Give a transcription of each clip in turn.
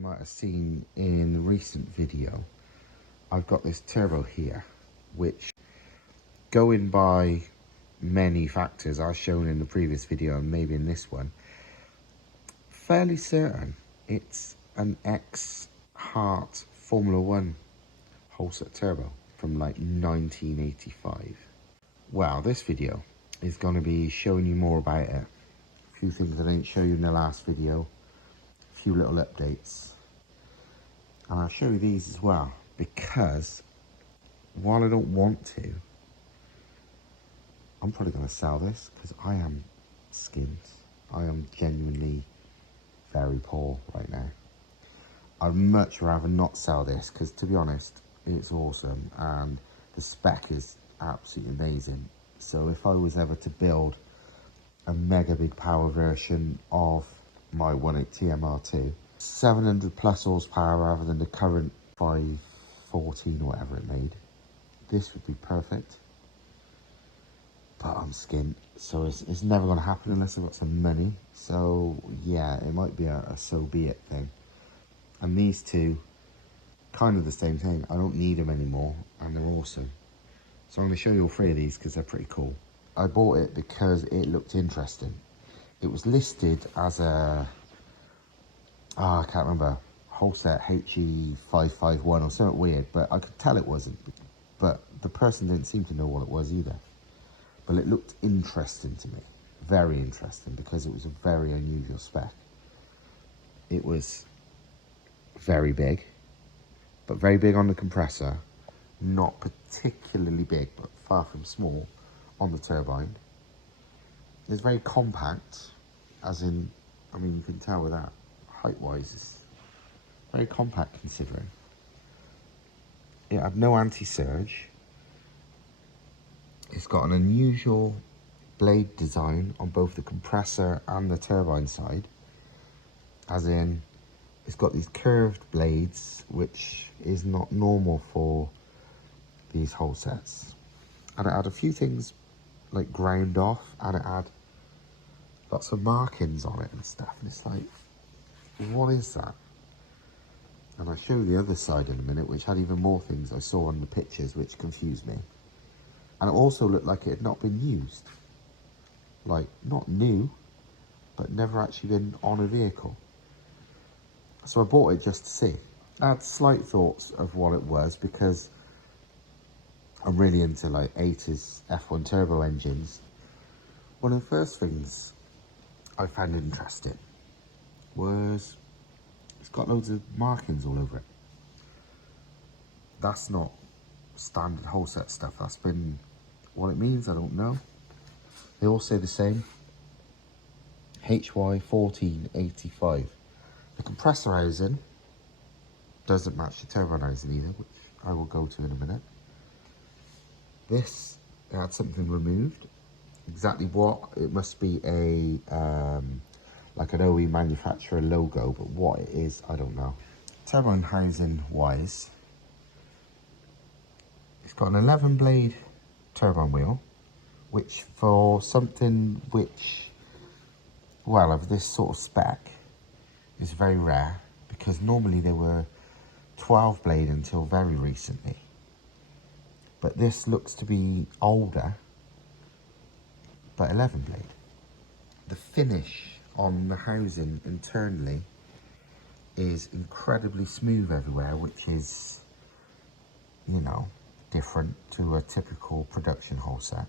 might have seen in the recent video, I've got this turbo here, which, going by many factors as shown in the previous video and maybe in this one, fairly certain it's an ex-Hart Formula 1 Holset turbo from like 1985. Well, this video is going to be showing you more about it. A few things I didn't show you in the last video, a few little updates. And I'll show you these as well, because while I don't want to, I'm probably going to sell this because I am skint. I am genuinely very poor right now. I'd much rather not sell this because, to be honest, it's awesome and the spec is absolutely amazing. So if I was ever to build a mega big power version of my 180 MR2, 700 plus horsepower rather than the current 514 or whatever it made, this would be perfect. But I'm skint, so it's never going to happen unless I've got some money. So yeah, it might be a so be it thing. And these two, kind of the same thing. I don't need them anymore and they're awesome. So I'm going to show you all three of these because they're pretty cool. I bought it because it looked interesting. It was listed as a, I can't remember, Holset HE551 or something weird, but I could tell it wasn't. But the person didn't seem to know what it was either. But it looked interesting to me, very interesting, because it was a very unusual spec. It was very big, but very big on the compressor, not particularly big, but far from small on the turbine. It's very compact, as in, I mean, you can tell with that, height-wise, it's very compact considering. It had no anti-surge. It's got an unusual blade design on both the compressor and the turbine side, as in it's got these curved blades, which is not normal for these Holsets. And it had a few things like ground off, and it had lots of markings on it and stuff, and it's like, what is that? And I'll show you the other side in a minute, which had even more things I saw on the pictures which confused me. And it also looked like it had not been used. Like, not new, but never actually been on a vehicle. So I bought it just to see. I had slight thoughts of what it was because I'm really into like 80s F1 turbo engines. One of the first things I found interesting was it's got loads of markings all over it. That's not standard Holset stuff. That's been, what it means, I don't know. They all say the same. HY1485. The compressor housing doesn't match the turbine housing either, which I will go to in a minute. This, it had something removed. Exactly what? It must be a like an OE manufacturer logo, but what it is, I don't know. Turbine housing wise, it's got an 11 blade turbine wheel, which for something which, well, of this sort of spec is very rare, because normally they were 12 blade until very recently. But this looks to be older, but 11 blade. The finish on the housing internally is incredibly smooth everywhere, which is, you know, different to a typical production Holset.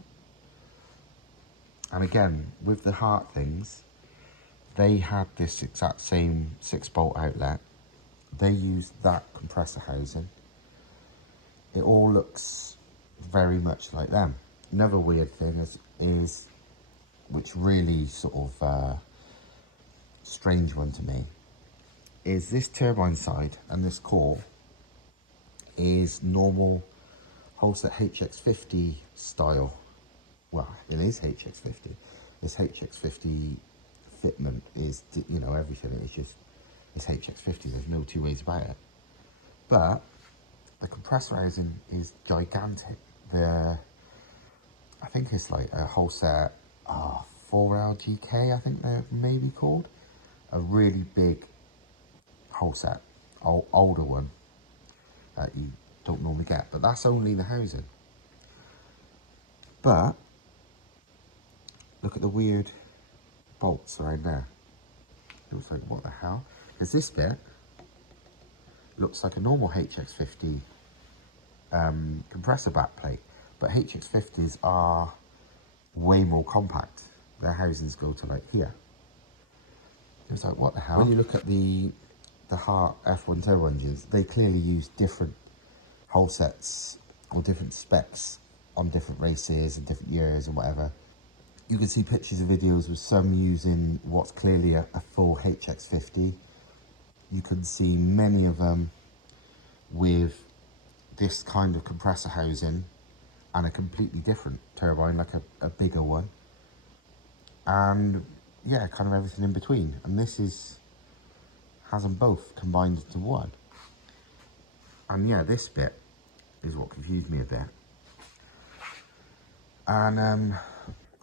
And again, with the Hart things, they had this exact same 6-bolt outlet. They used that compressor housing. It all looks very much like them. Another weird thing is which really sort of strange one to me, is this turbine side and this core is normal Holset HX50 style. Well, it is HX50. This HX50 fitment is, you know, everything. It's just, it's HX50. There's no two ways about it. But the compressor housing is gigantic. I think it's like a Holset 4LGK, I think they're maybe called. A really big Holset, older one that you don't normally get, but that's only the housing. But look at the weird bolts around there. It looks like, what the hell? Because this bit looks like a normal HX50 compressor backplate, but HX50s are way more compact. Their housings go to like here. It's like, what the hell? When you look at the Hart F1 turbo engines, they clearly use different Holsets or different specs on different races and different years and whatever. You can see pictures and videos with some using what's clearly a full HX50. You can see many of them with this kind of compressor housing and a completely different turbine, like a bigger one. And yeah, kind of everything in between. And this has them both combined into one. And yeah, this bit is what confused me a bit. And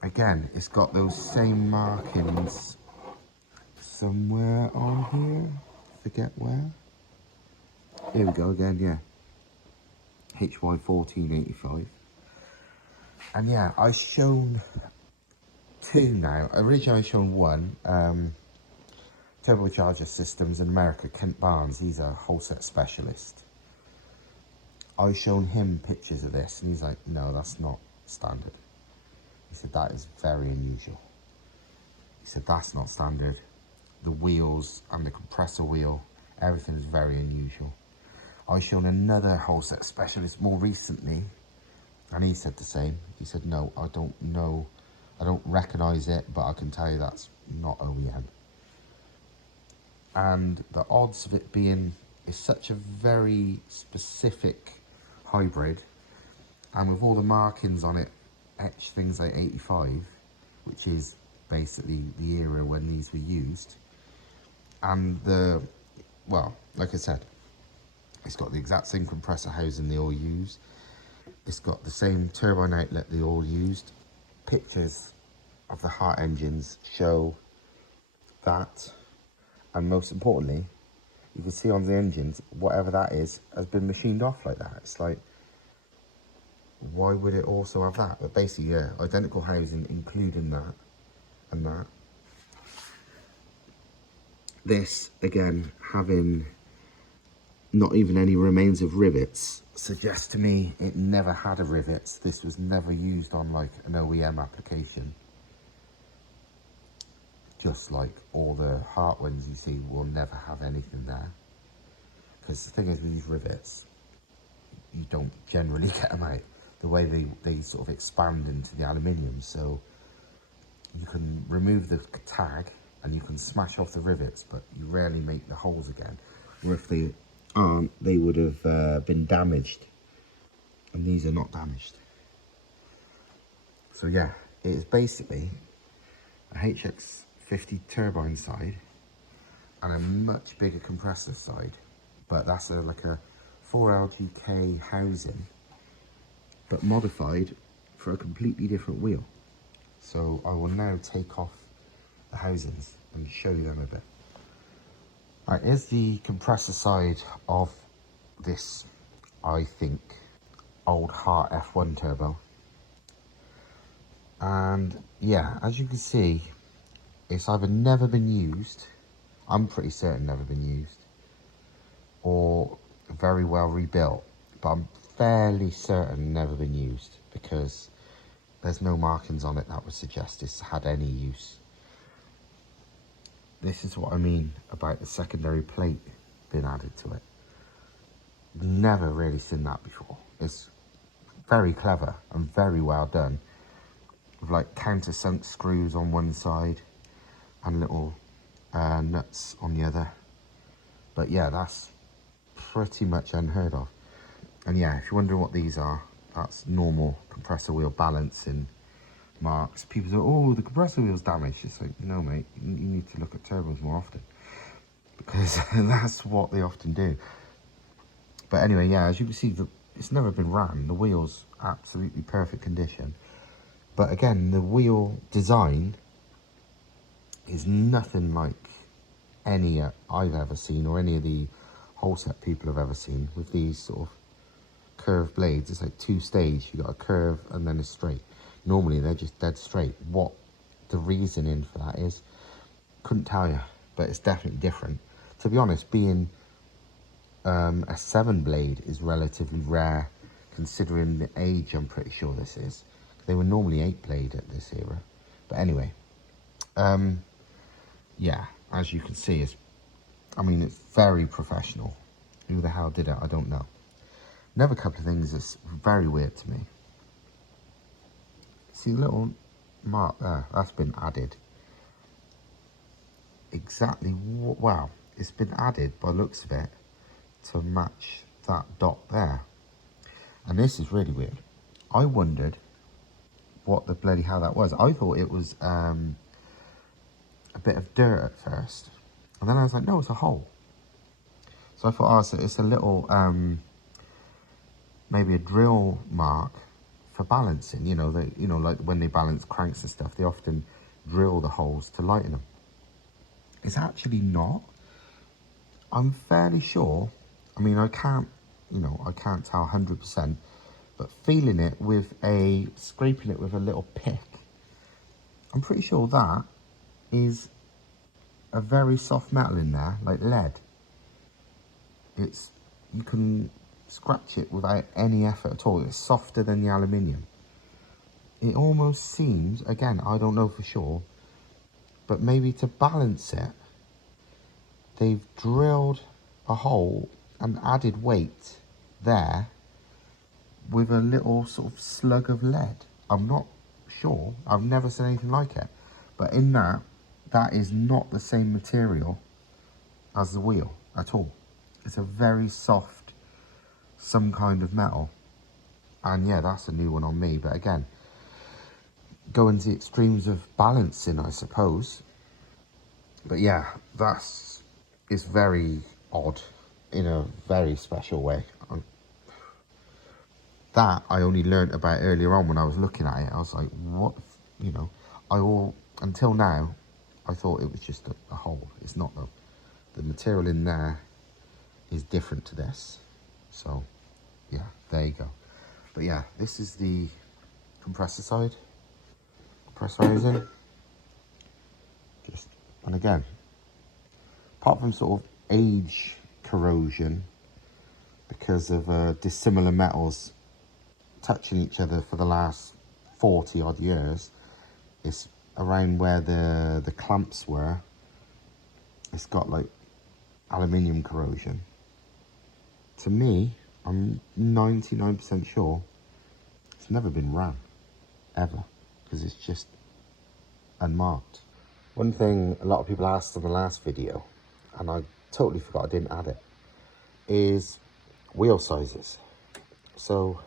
again, it's got those same markings somewhere on here. Forget where. Here we go again, yeah. HY1485. And yeah, I've shown two now. Originally I've shown one. Turbocharger Systems in America, Kent Barnes, he's a Holset specialist. I've shown him pictures of this and he's like, no, that's not standard. He said, that is very unusual. He said, that's not standard. The wheels and the compressor wheel, everything is very unusual. I've shown another Holset specialist more recently and he said the same. He said, no, I don't know, I don't recognise it, but I can tell you that's not OEM. And the odds of it being is such a very specific hybrid, and with all the markings on it, etched things like 85, which is basically the era when these were used, and well, like I said, it's got the exact same compressor housing they all use. It's got the same turbine outlet they all used. Pictures of the Hart engines show that. And most importantly, you can see on the engines, whatever that is, has been machined off like that. It's like, why would it also have that? But basically, yeah, identical housing, including that and that. This, again, having not even any remains of rivets, suggests to me it never had a rivets. This was never used on like an OEM application. Just like all the Hart ones you see will never have anything there. Because the thing is with these rivets, you don't generally get them out. The way they sort of expand into the aluminium, so you can remove the tag and you can smash off the rivets, but you rarely make the holes again. Or if they aren't, they would have been damaged. And these are not damaged. So yeah, it is basically a HX50 turbine side and a much bigger compressor side, but that's like a 4LGK housing, but modified for a completely different wheel. So I will now take off the housings and show you them a bit. Right, here's the compressor side of this, I think, old Hart F1 turbo. And yeah, as you can see, it's either never been used, I'm pretty certain never been used, or very well rebuilt, but I'm fairly certain never been used because there's no markings on it that would suggest it's had any use. This is what I mean about the secondary plate being added to it. Never really seen that before. It's very clever and very well done, with like countersunk screws on one side and little nuts on the other. But yeah, that's pretty much unheard of. And yeah, if you're wondering what these are, that's normal compressor wheel balancing marks. People say, oh, the compressor wheel's damaged. It's like, no mate, you need to look at turbos more often, because that's what they often do. But anyway, yeah, as you can see, it's never been ran. The wheel's absolutely perfect condition. But again, the wheel design is nothing like any I've ever seen, or any of the Holset people have ever seen, with these sort of curved blades. It's like two stage. You got a curve and then a straight. Normally they're just dead straight. What the reasoning for that is, couldn't tell you, but it's definitely different. To be honest, being a 7 blade is relatively rare, considering the age. I'm pretty sure this is. They were normally 8 blade at this era. But anyway, yeah, as you can see, it's very professional. Who the hell did it? I don't know. Another couple of things that's very weird to me. See the little mark there? That's been added. Exactly, wow. It's been added, by the looks of it, to match that dot there. And this is really weird. I wondered what the bloody hell that was. I thought it was a bit of dirt at first. And then I was like, no, it's a hole. So I thought, oh, so it's a little, maybe a drill mark for balancing. You know, like when they balance cranks and stuff, they often drill the holes to lighten them. It's actually not. I'm fairly sure. I mean, I can't tell 100%, but feeling it with scraping it with a little pick, I'm pretty sure that is a very soft metal in there, like lead. You can scratch it without any effort at all. It's softer than the aluminium. It almost seems, again, I don't know for sure, but maybe to balance it, they've drilled a hole and added weight there with a little sort of slug of lead. I'm not sure. I've never seen anything like it. But in that is not the same material as the wheel at all. It's a very soft, some kind of metal. And yeah, that's a new one on me. But again, going to the extremes of balancing, I suppose. But yeah, it's very odd in a very special way. That I only learnt about earlier on when I was looking at it. I was like, what? You know, until now, I thought it was just a hole. It's not though. The material in there is different to this. So, yeah, there you go. But yeah, this is the compressor side. Pressurizing. And again, apart from sort of age corrosion because of dissimilar metals touching each other for the last 40 odd years, it's around where the clamps were. It's got like aluminium corrosion. To me, I'm 99% sure it's never been ran, ever, because it's just unmarked. One thing a lot of people asked in the last video, and I totally forgot I didn't add it, is wheel sizes. So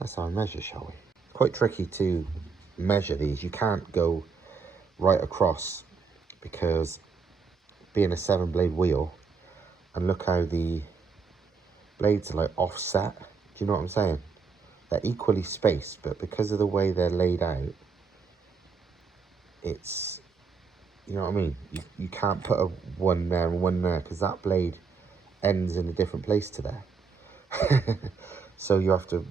let's have a measure, shall we? Quite tricky to measure these. You can't go right across because being a 7 blade wheel, and look how the blades are like offset. Do you know what I'm saying? They're equally spaced, but because of the way they're laid out, it's, you know what I mean? You can't put a one there and one there because that blade ends in a different place to there. So you have to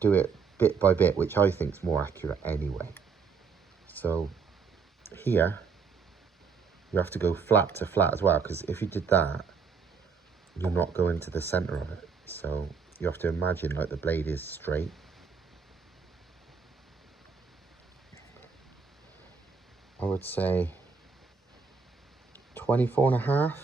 do it bit by bit, which I think is more accurate anyway. So here, you have to go flat to flat as well, because if you did that, you're not going to the center of it. So you have to imagine like the blade is straight. I would say 24 and a half.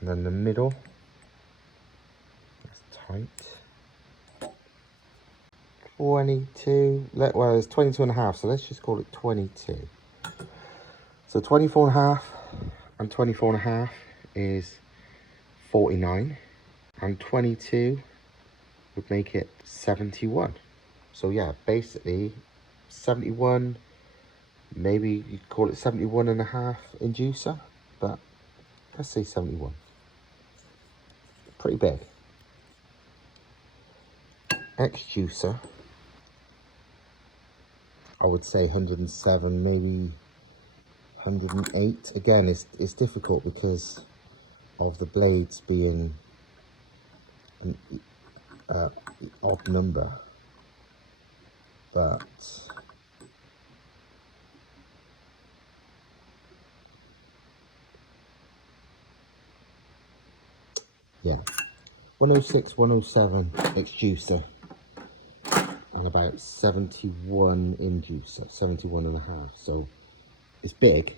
And then the middle, that's tight. 22, well, it's 22 and a half, so let's just call it 22. So 24 and a half and 24 and a half is 49, and 22 would make it 71. So yeah, basically 71, maybe you call it 71 and a half inducer, but let's say 71. Pretty big. Exducer would say 107, maybe 108. Again, it's difficult because of the blades being an odd number, but yeah, 106, 107 exducer, and about 71 inducer, 71 and a half. So it's big,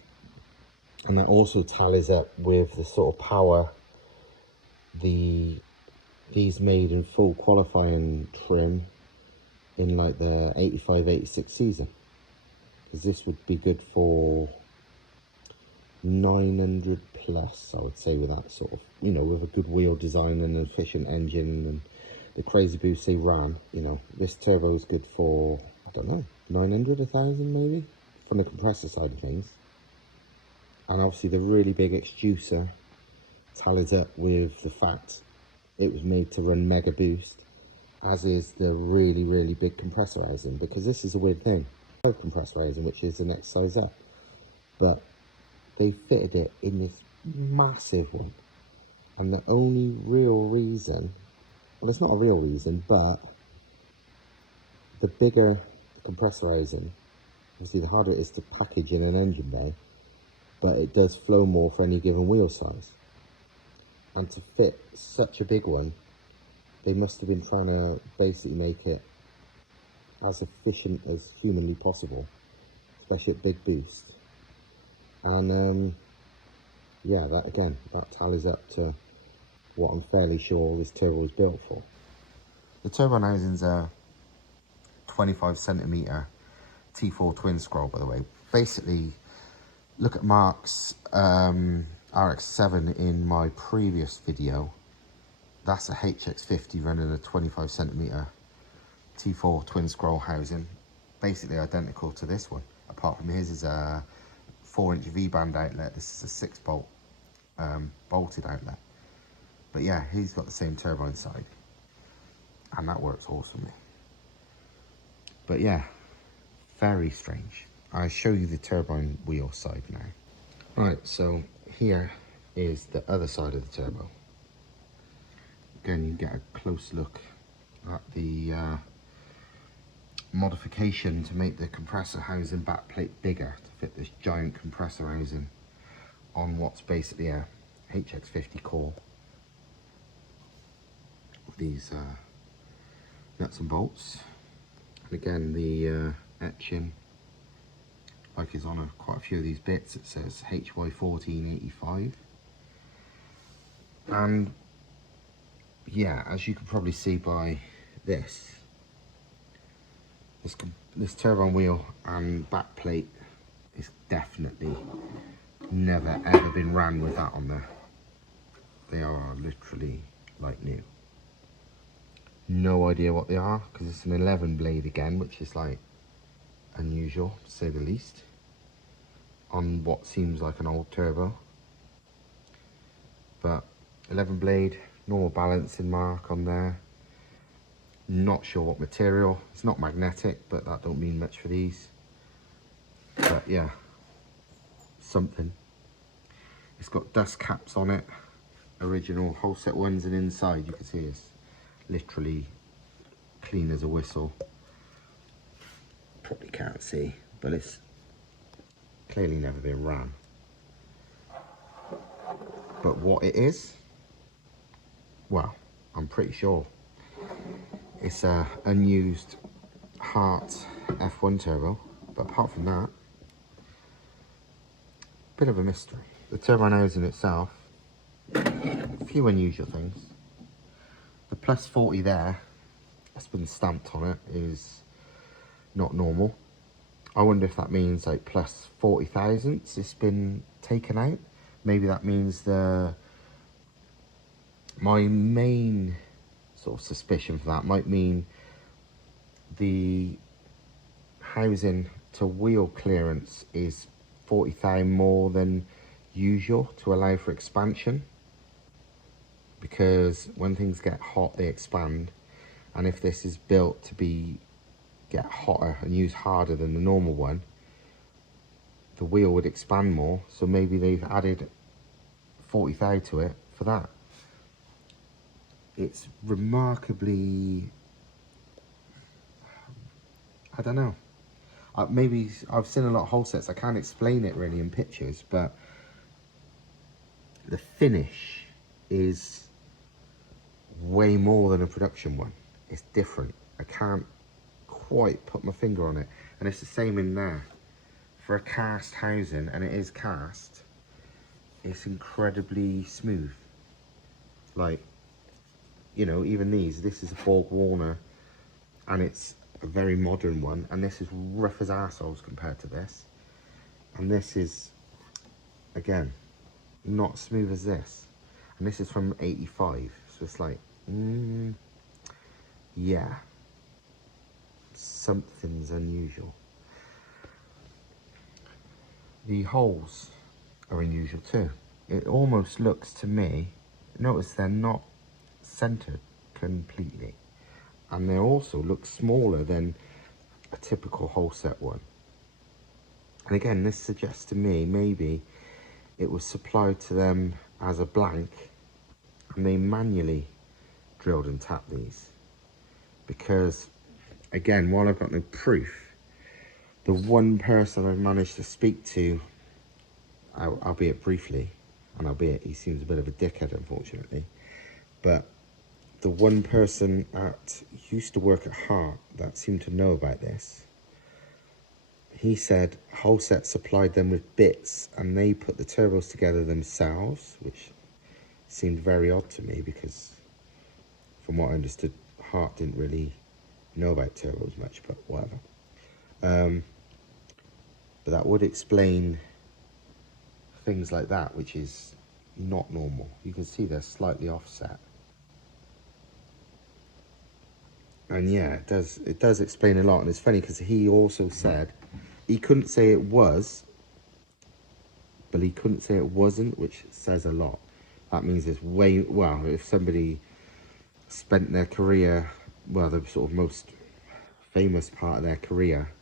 and that also tallies up with the sort of power these made in full qualifying trim in like the 85-86 season, because this would be good for 900 plus, I would say, with that sort of, you know, with a good wheel design and an efficient engine and the crazy boost they ran. You know, this turbo is good for, I don't know, 900, 1,000 maybe, from the compressor side of things. And obviously the really big exducer tallies up with the fact it was made to run mega boost, as is the really, really big compressor housing, because this is a weird thing. Compressor housing, which is the next size up, but they fitted it in this massive one. And the only real reason, well, it's not a real reason, but the bigger the compressor housing, obviously the harder it is to package in an engine bay, but it does flow more for any given wheel size. And to fit such a big one, they must have been trying to basically make it as efficient as humanly possible, especially at big boost. And yeah, that again, that tallies up to what I'm fairly sure this turbo was built for. The turbine housing's a 25cm T4 twin scroll, by the way. Basically, look at Mark's RX-7 in my previous video. That's a HX50 running a 25cm T4 twin scroll housing, basically identical to this one, apart from his is a 4-inch V-band outlet. This is a 6-bolt bolted outlet. But yeah, he's got the same turbine side, and that works awesomely. But yeah, very strange. I'll show you the turbine wheel side now. Right, so here is the other side of the turbo. Again, you get a close look at the modification to make the compressor housing backplate bigger to fit this giant compressor housing on what's basically a HX50 core. These nuts and bolts, and again the etching, like is on quite a few of these bits, it says HY1485. And yeah, as you can probably see by this turbine wheel and back plate is definitely never ever been ran with that on there. They are literally like new. No idea what they are, because it's an 11 blade again, which is like unusual to say the least on what seems like an old turbo. But 11 blade, normal balancing mark on there. Not sure what material. It's not magnetic, but that don't mean much for these. But yeah, something. It's got dust caps on it, original Holset ones, and inside you can see it's literally clean as a whistle. Probably can't see, but it's clearly never been ran. But what it is, well, I'm pretty sure it's a unused Hart F1 turbo, but apart from that, bit of a mystery. The turbine housing itself, a few unusual things. The plus 40 there, that's been stamped on it, is not normal. I wonder if that means like plus 40 thousandths it's been taken out. Maybe that means my main sort of suspicion for that might mean the housing to wheel clearance is 40 thou more than usual to allow for expansion, because when things get hot they expand, and if this is built to be get hotter and used harder than the normal one, the wheel would expand more. So maybe they've added 40 thou to it for that. It's remarkably, I don't know. Maybe I've seen a lot of Holsets. I can't explain it really in pictures, but the finish is way more than a production one. It's different. I can't quite put my finger on it. And it's the same in there. For a cast housing, and it is cast, it's incredibly smooth. Like, you know, even these, this is a Borg Warner, and it's a very modern one, and this is rough as arseholes compared to this. And this is, again, not smooth as this. And this is from 85, so it's like, yeah, something's unusual. The holes are unusual too. It almost looks to me, notice they're not centered completely, and they also look smaller than a typical Holset one. And again, this suggests to me maybe it was supplied to them as a blank and they manually drilled and tapped these, because again, while I've got no proof, the one person I've managed to speak to, albeit briefly, and albeit he seems a bit of a dickhead unfortunately, but the one person used to work at Hart that seemed to know about this, he said Holset supplied them with bits and they put the turbos together themselves, which seemed very odd to me because from what I understood, Hart didn't really know about turbos much, but whatever. But that would explain things like that, which is not normal. You can see they're slightly offset. And yeah, it does explain a lot. And it's funny because he also said he couldn't say it was, but he couldn't say it wasn't, which says a lot. That means it's way, well, if somebody spent their career, well, the sort of most famous part of their career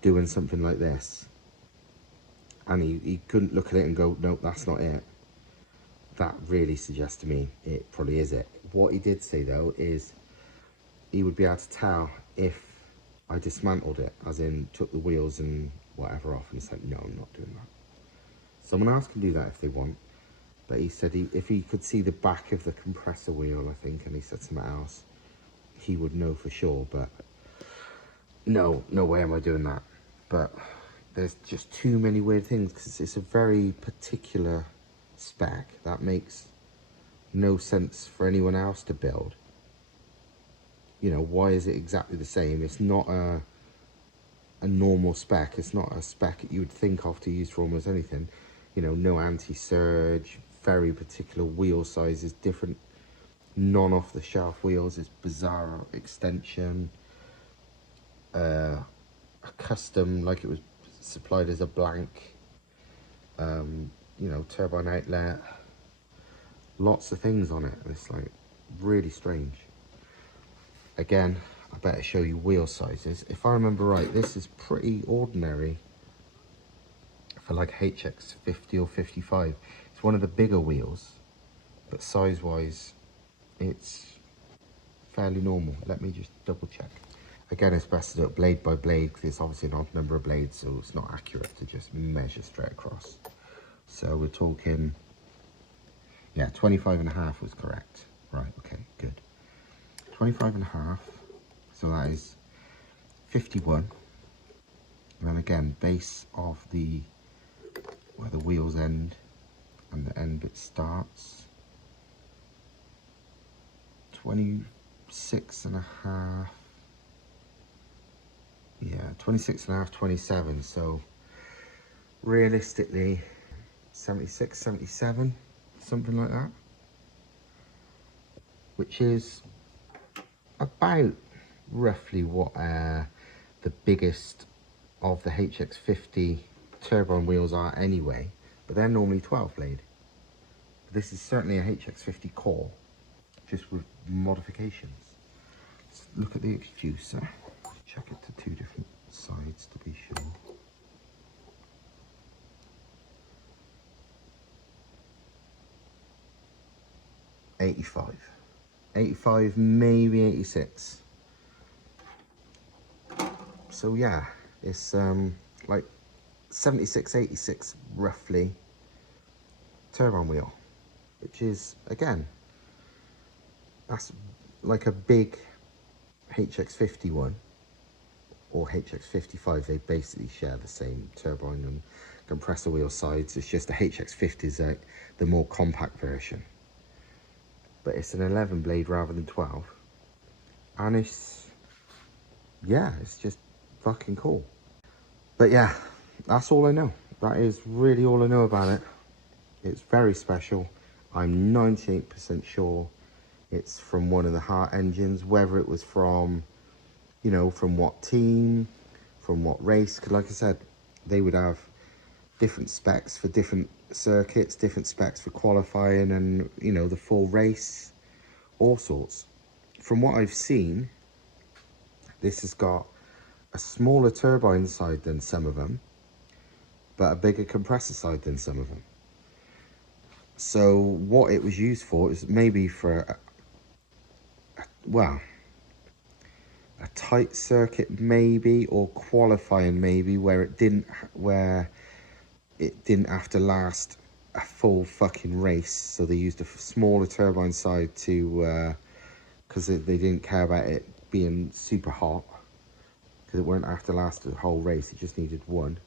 doing something like this, and he couldn't look at it and go, nope, that's not it, that really suggests to me it probably is it. What he did say though is he would be able to tell if I dismantled it, as in took the wheels and whatever off, and he said, no, I'm not doing that. Someone else can do that if they want, but he said if he could see the back of the compressor wheel, I think, and he said something else, he would know for sure. But no way am I doing that. But there's just too many weird things because it's a very particular spec that makes no sense for anyone else to build. You know, why is it exactly the same? It's not a normal spec. It's not a spec that you would think of to use for almost anything. You know, no anti-surge, very particular wheel sizes, different non-off-the-shelf wheels. It's bizarre extension, a custom, like it was supplied as a blank, you know, turbine outlet, lots of things on it. It's like really strange. Again, I better show you wheel sizes. If I remember right, this is pretty ordinary for like HX 50 or 55. It's one of the bigger wheels, but size wise it's fairly normal. Let me just double check. Again, it's best to do it blade by blade because it's obviously an odd number of blades, so it's not accurate to just measure straight across. So we're talking, yeah, 25.5 was correct. Right, okay, good. 25.5, so that is 51. And then again, base of the, where the wheels end and the end bit starts, 26.5. Yeah, 26.5, 27. So realistically, 76, 77, something like that, which is about roughly what the biggest of the HX50 turbine wheels are anyway, but they're normally 12 blade. This is certainly a HX50 core, just with modifications. Let's look at the extruder. check it to 2 different sides to be sure. $85, maybe 86. So yeah, it's like 76, 86 roughly turbine wheel, which is, again, that's like a big HX50 one or HX55. They basically share the same turbine and compressor wheel sides. It's just the HX50 is the more compact version, but it's an 11 blade rather than 12, and it's, yeah, it's just fucking cool. But yeah, that's all I know. That is really all I know about it. It's very special. I'm 98% sure it's from one of the Hart engines, whether it was from, you know, from what team, from what race. Because like I said, they would have different specs for different circuits, different specs for qualifying and, you know, the full race, all sorts. From what I've seen, this has got a smaller turbine side than some of them, but a bigger compressor side than some of them. So what it was used for is maybe for, well, a tight circuit maybe, or qualifying maybe, where it didn't have to last a full fucking race. So they used a smaller turbine side to, because they didn't care about it being super hot, because it wouldn't have to last the whole race. It just needed one.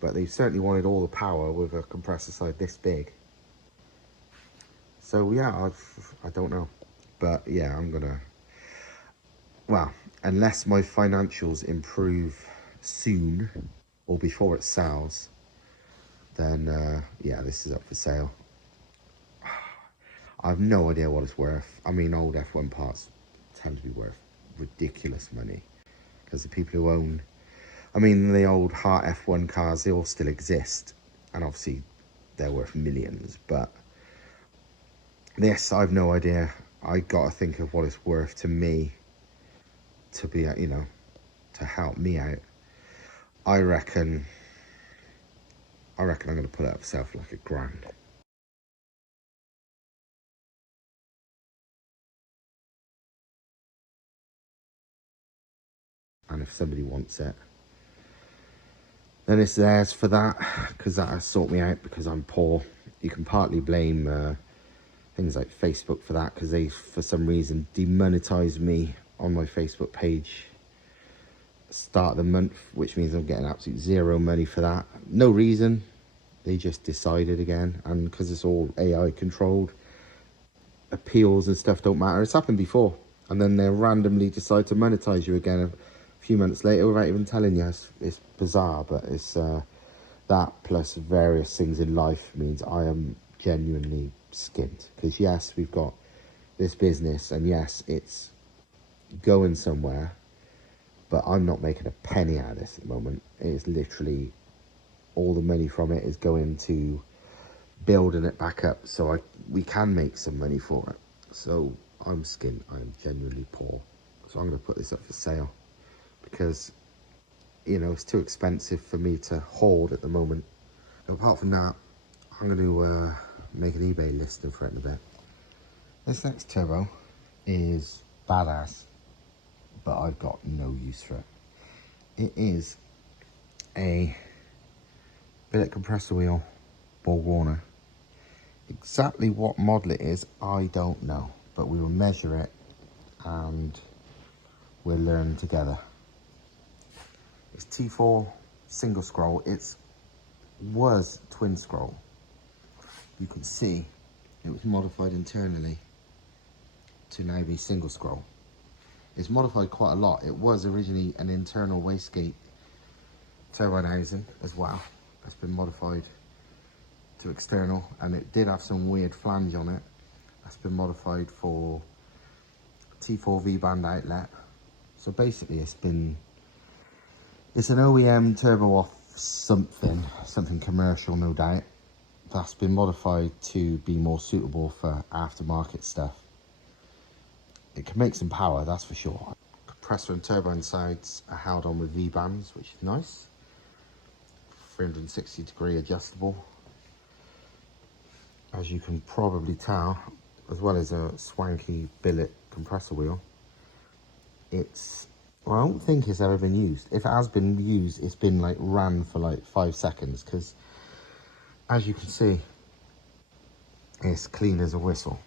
But they certainly wanted all the power with a compressor side this big. So yeah, I don't know, but yeah, I'm gonna, well, unless my financials improve soon or before it sells, then yeah, this is up for sale. I have no idea what it's worth. I mean, old F1 parts tend to be worth ridiculous money, because the people who own, I mean, the old Hart F1 cars, they all still exist, and obviously they're worth millions. But this, I've no idea. I gotta think of what it's worth to me, to be, you know, to help me out. I reckon I'm going to put it up for sale for like £1,000. And if somebody wants it, then it's theirs for that, because that has sorted me out, because I'm poor. You can partly blame things like Facebook for that, because they, for some reason, demonetized me on my Facebook page start of the month, which means I'm getting absolute zero money for that. No reason. They just decided again, and because it's all AI controlled, appeals and stuff don't matter. It's happened before, and then they randomly decide to monetize you again a few months later without even telling you. It's bizarre, but it's that plus various things in life means I am genuinely skint. Because yes, we've got this business, and yes, it's going somewhere, but I'm not making a penny out of this at the moment. It is literally, all the money from it is going to building it back up, so we can make some money for it. So I'm skint. I'm genuinely poor. So I'm going to put this up for sale, because, you know, it's too expensive for me to hold at the moment. Apart from that, I'm going to make an eBay listing for it in a bit. This next turbo is badass, but I've got no use for it. It is a billet compressor wheel Borg Warner. Exactly what model it is, I don't know, but we will measure it and we'll learn together. It's T4 single scroll. It was twin scroll. You can see it was modified internally to now be single scroll. It's modified quite a lot. It was originally an internal wastegate turbine housing as well. That's been modified to external, and it did have some weird flange on it. That's been modified for T4 V-band outlet. So basically it's an OEM turbo off something commercial, no doubt. That's been modified to be more suitable for aftermarket stuff. It can make some power, that's for sure. compressor and turbine sides are held on with V-bands, which is nice. 360-degree adjustable. As you can probably tell, as well as a swanky billet compressor wheel, it's, well, I don't think it's ever been used. If it has been used, it's been like ran for like 5 seconds, because as you can see, it's clean as a whistle.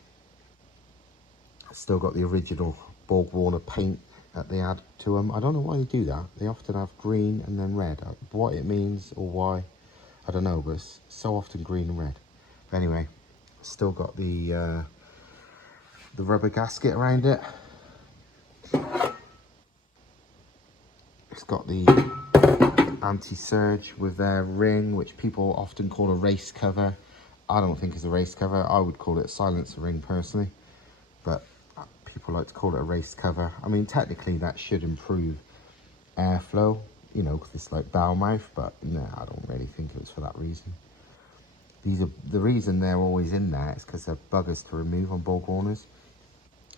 It's still got the original Borg Warner paint that they add to them. I don't know why they do that. They often have green and then red. What it means or why, I don't know, but it's so often green and red. But anyway, still got the rubber gasket around it. It's got the anti-surge with their ring, which people often call a race cover. I don't think it's a race cover. I would call it a silencer ring personally, but people like to call it a race cover. I mean, technically that should improve airflow, you know, because it's like bow mouth, but no, I don't really think it was for that reason. These are the reason they're always in there is because they're buggers to remove on Borg Warners.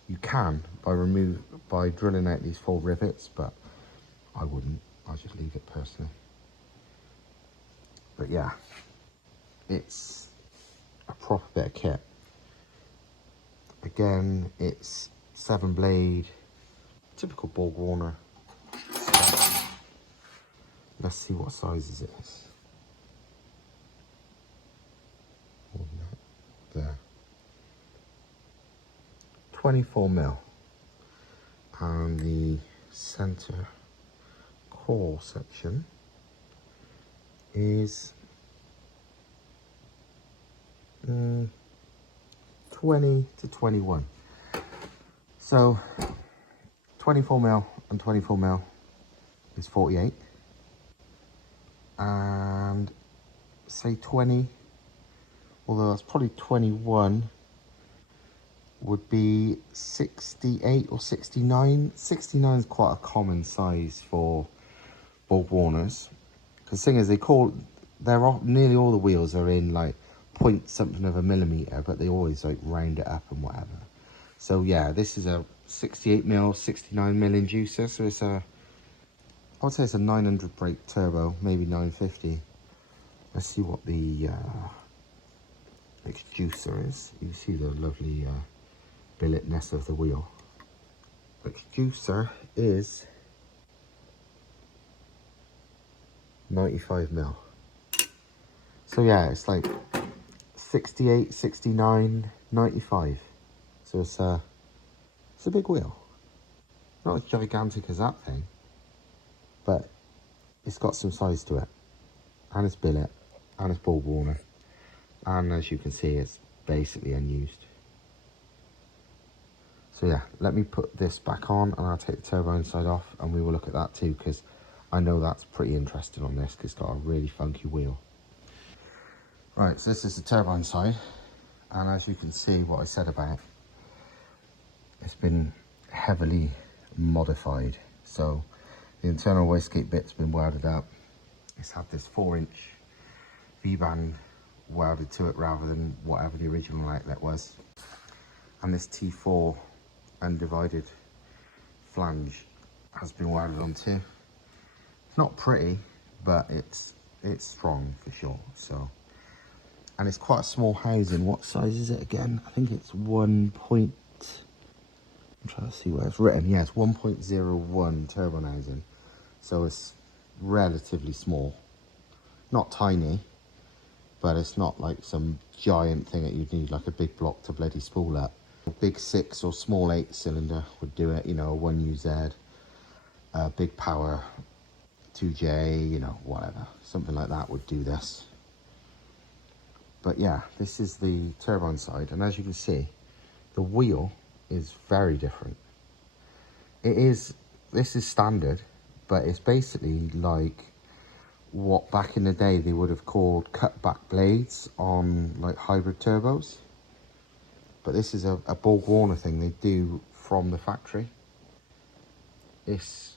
You can by drilling out these 4 rivets, but I wouldn't. I'll just leave it personally. But yeah, it's a proper bit of kit. Again, it's 7-blade, typical Borg Warner. Let's see what sizes it is. There. 24mm. And the center core section is 20 to 21. So 24mm and 24mm is 48. And say 20, although that's probably 21, would be 68 or 69. 69 is quite a common size for Borg Warners. Because the thing is, nearly all the wheels are in like point something of a millimeter, but they always like round it up and whatever. So yeah, this is a 68mm, 69mm inducer. So it's I would say it's a 900 brake turbo, maybe 950. Let's see what the exducer is. You see the lovely billetness of the wheel. Exducer is 95mm. So yeah, it's like 68, 69, 95. So it's a big wheel. Not as gigantic as that thing, but it's got some size to it. And it's billet, and it's Borg Warner. And as you can see, it's basically unused. So yeah, let me put this back on and I'll take the turbine side off and we will look at that too, because I know that's pretty interesting on this, because it's got a really funky wheel. Right, so this is the turbine side, and as you can see what I said about it, it's been heavily modified. So the internal wastegate bit's been welded up. It's had this 4-inch V-band welded to it rather than whatever the original outlet was. And this T4 undivided flange has been welded on too. It's not pretty, but it's strong for sure. So, and it's quite a small housing. What size is it again? I think it's 1. I'm trying to see where it's written. Yeah, it's 1.01 turbine housing. So it's relatively small. Not tiny, but it's not like some giant thing that you'd need like a big block to bloody spool up. A big 6 or small 8 cylinder would do it, you know, a 1UZ, big power 2J, you know, whatever. Something like that would do this. But yeah, this is the turbine side, and as you can see, the wheel is very different. This is standard, but it's basically like what back in the day they would have called cutback blades on like hybrid turbos. But this is a Borg Warner thing they do from the factory. This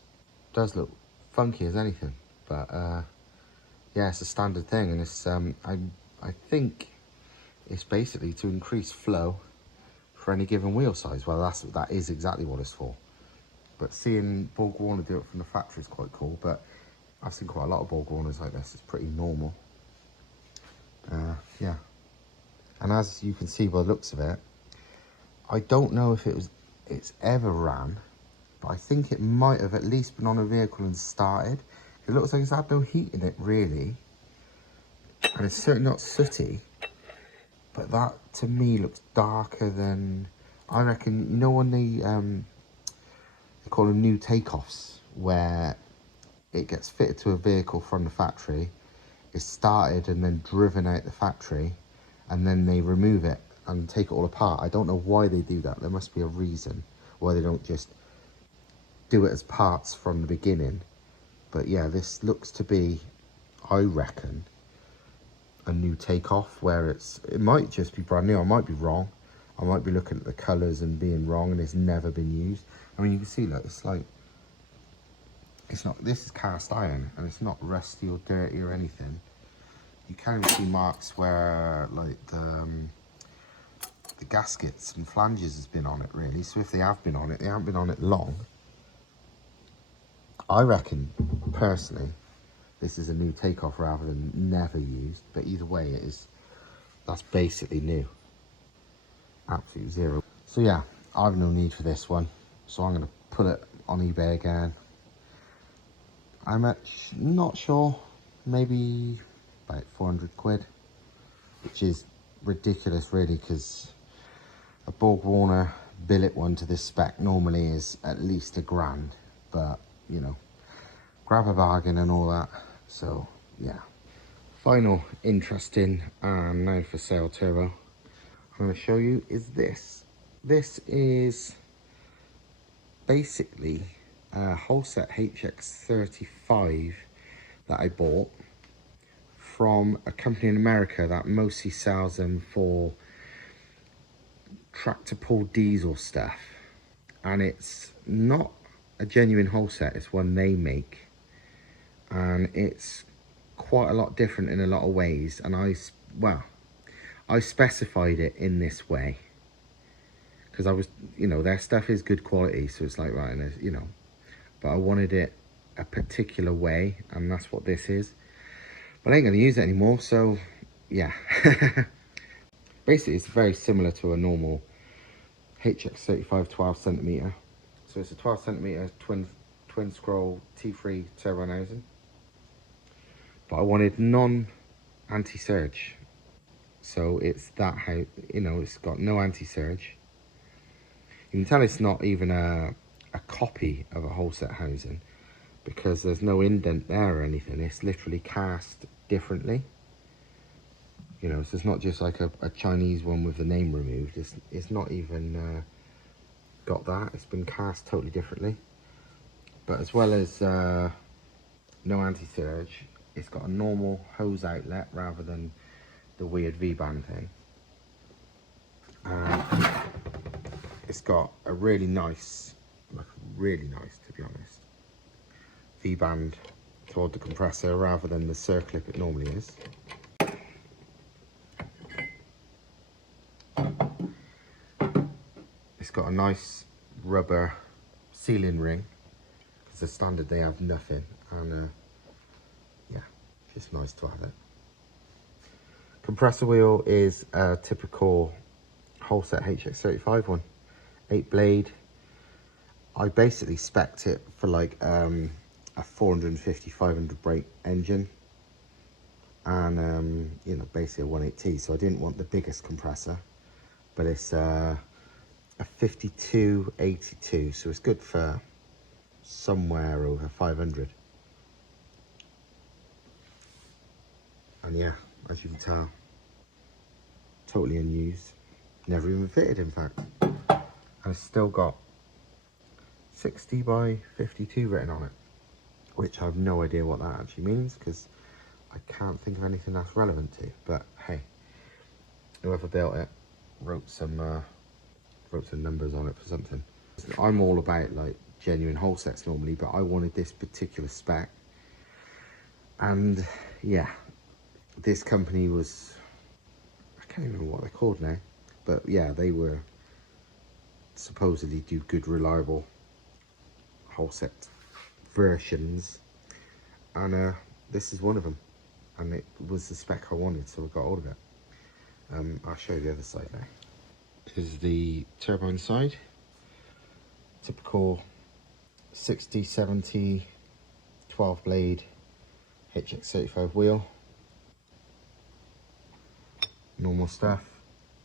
does look funky as anything, but yeah, it's a standard thing, and it's I think it's basically to increase flow for any given wheel size. Well, that is exactly what it's for. But seeing Borg Warner do it from the factory is quite cool. But I've seen quite a lot of Borg Warners like this. It's pretty normal. Yeah. And as you can see by the looks of it, I don't know if it's ever ran, but I think it might have at least been on a vehicle and started. It looks like it's had no heat in it really, and it's certainly not sooty, but that to me looks darker than, I reckon, you know when they call them new takeoffs, where it gets fitted to a vehicle from the factory, it's started and then driven out the factory, and then they remove it and take it all apart. I don't know why they do that. There must be a reason why they don't just do it as parts from the beginning. But yeah, this looks to be, I reckon, a new takeoff, where it might just be brand new. I might be wrong. I might be looking at the colours and being wrong, and it's never been used. I mean, you can see, look, it's like, it's not, this is cast iron, and it's not rusty or dirty or anything. You can see marks where, like, the gaskets and flanges has been on it, really. So if they have been on it, they haven't been on it long. I reckon, personally, this is a new takeoff rather than never used. But either way, that's basically new. Absolute zero. So yeah, I have no need for this one. So I'm going to put it on eBay again. I'm not sure, maybe about 400 quid, which is ridiculous really, because a Borg Warner billet one to this spec normally is at least £1,000, but you know, grab a bargain and all that. So yeah, final interesting and now for sale turbo I'm going to show you is this. This is basically a Holset HX35 that I bought from a company in America that mostly sells them for tractor pull diesel stuff, and it's not a genuine Holset, it's one they make, and it's quite a lot different in a lot of ways. And I specified it in this way because I was, you know, their stuff is good quality, so it's like, right, and you know, but I wanted it a particular way, and that's what this is. But I ain't gonna use it anymore, so yeah. Basically, it's very similar to a normal HX35 12cm. So it's a 12cm twin scroll T3 turbo housing. But I wanted non-anti-surge. So it's that, how, you know, it's got no anti-surge. You can tell it's not even a copy of a Holset housing, because there's no indent there or anything. It's literally cast differently. You know, so it's not just like a Chinese one with the name removed. It's not even got that. It's been cast totally differently. But as well as no anti-surge, it's got a normal hose outlet rather than the weird V-band thing. And it's got a really nice, like really nice to be honest, V-band toward the compressor rather than the circlip it normally is. It's got a nice rubber sealing ring, because the standard they have nothing, and yeah, just nice to have it. Compressor wheel is a typical Holset HX35 one, 8 blade. I basically spec'd it for like a 450-500 brake engine, and you know, basically a 180T, so I didn't want the biggest compressor, but it's a 5282, so it's good for somewhere over 500. And yeah, as you can tell, totally unused, never even fitted in fact, and it's still got 60 by 52 written on it, which I have no idea what that actually means, because I can't think of anything that's relevant to. But hey, whoever built it wrote some numbers on it for something. I'm all about like genuine Holsets normally, but I wanted this particular spec, and yeah, this company was, I can't even remember what they're called now, but yeah, they were supposedly do good, reliable Holset versions, and this is one of them, and it was the spec I wanted, so I got hold of it. I'll show you the other side now. This is the turbine side. Typical 60, 70, 12 blade HX35 wheel. Normal stuff,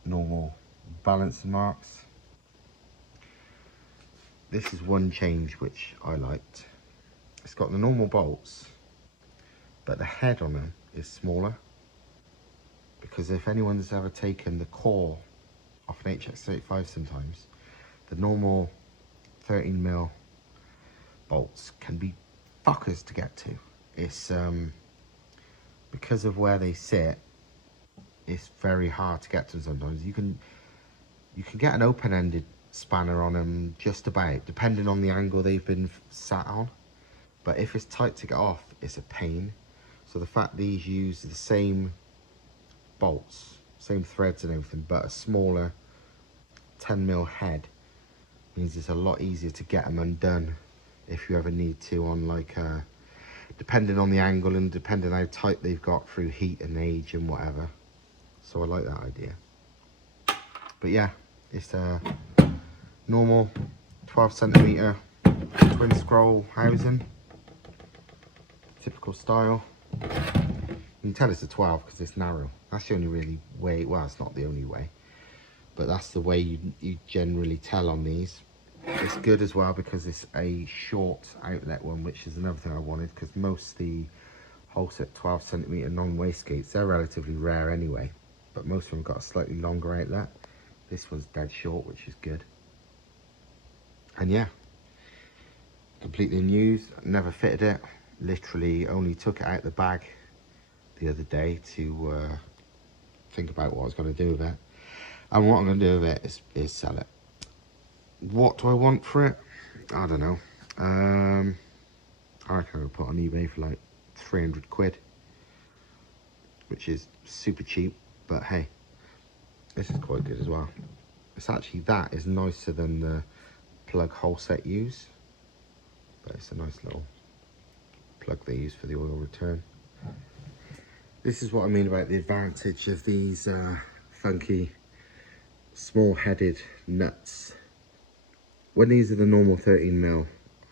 normal balancing marks. This is one change which I liked. It's got the normal bolts, but the head on them is smaller, because if anyone's ever taken the core off an HX35 sometimes, the normal 13mm bolts can be fuckers to get to. It's because of where they sit, it's very hard to get to them sometimes. You can get an open-ended spanner on them just about, depending on the angle they've been sat on, but if it's tight to get off, it's a pain. So the fact these use the same bolts, same threads and everything, but a smaller 10mm head, means it's a lot easier to get them undone if you ever need to, on like depending on the angle and depending how tight they've got through heat and age and whatever. So I like that idea. But yeah, it's a normal 12cm twin scroll housing, typical style. You can tell it's a 12 because it's narrow. That's the only really way, well, it's not the only way, but that's the way you generally tell on these. It's good as well because it's a short outlet one, which is another thing I wanted, because most the Holset 12cm non-wastegates, they're relatively rare anyway, but most of them got a slightly longer outlet. This one's dead short, which is good. And yeah, completely unused, never fitted it. Literally only took it out the bag the other day to think about what I was going to do with it. And what I'm going to do with it is sell it. What do I want for it? I don't know. I reckon I'll put on eBay for like 300 quid, which is super cheap, but hey, this is quite good as well. It's actually, that is nicer than the plug Holset use, but it's a nice little plug they use for the oil return. This is what I mean about the advantage of these funky small headed nuts. When these are the normal 13mm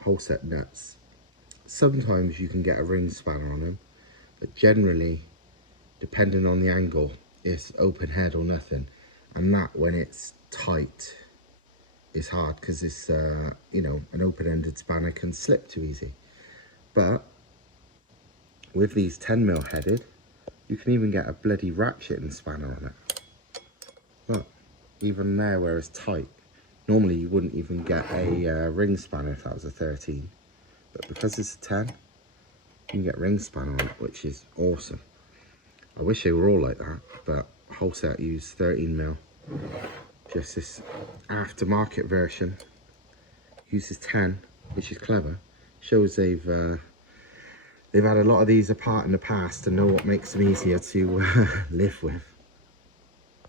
Holset nuts, sometimes you can get a ring spanner on them, but generally, depending on the angle, it's open head or nothing. And that, when it's tight, is hard, because it's you know, an open-ended spanner can slip too easy. But with these 10mm headed, you can even get a bloody ratcheting spanner on it. Look, even there where it's tight, normally you wouldn't even get a ring spanner if that was a 13, but because it's a 10, you can get ring spanner on it, which is awesome. I wish they were all like that, but Holset use 13mm. Just this aftermarket version uses 10, which is clever. Shows they've had a lot of these apart in the past and know what makes them easier to live with.